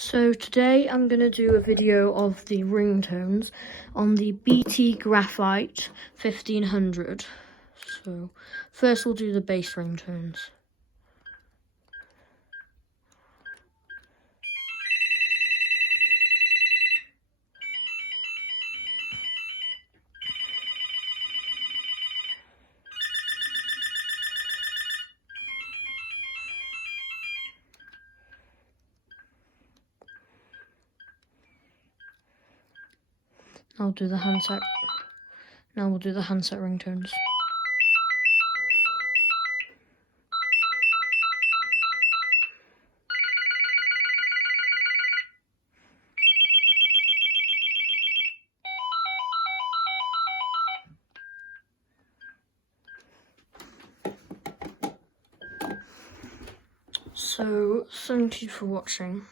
So today I'm going to do a video of the ringtones on the BT Graphite 1500. So first we'll do the bass ringtones. I'll do the handset. Now we'll do the handset ringtones. So, thank you for watching.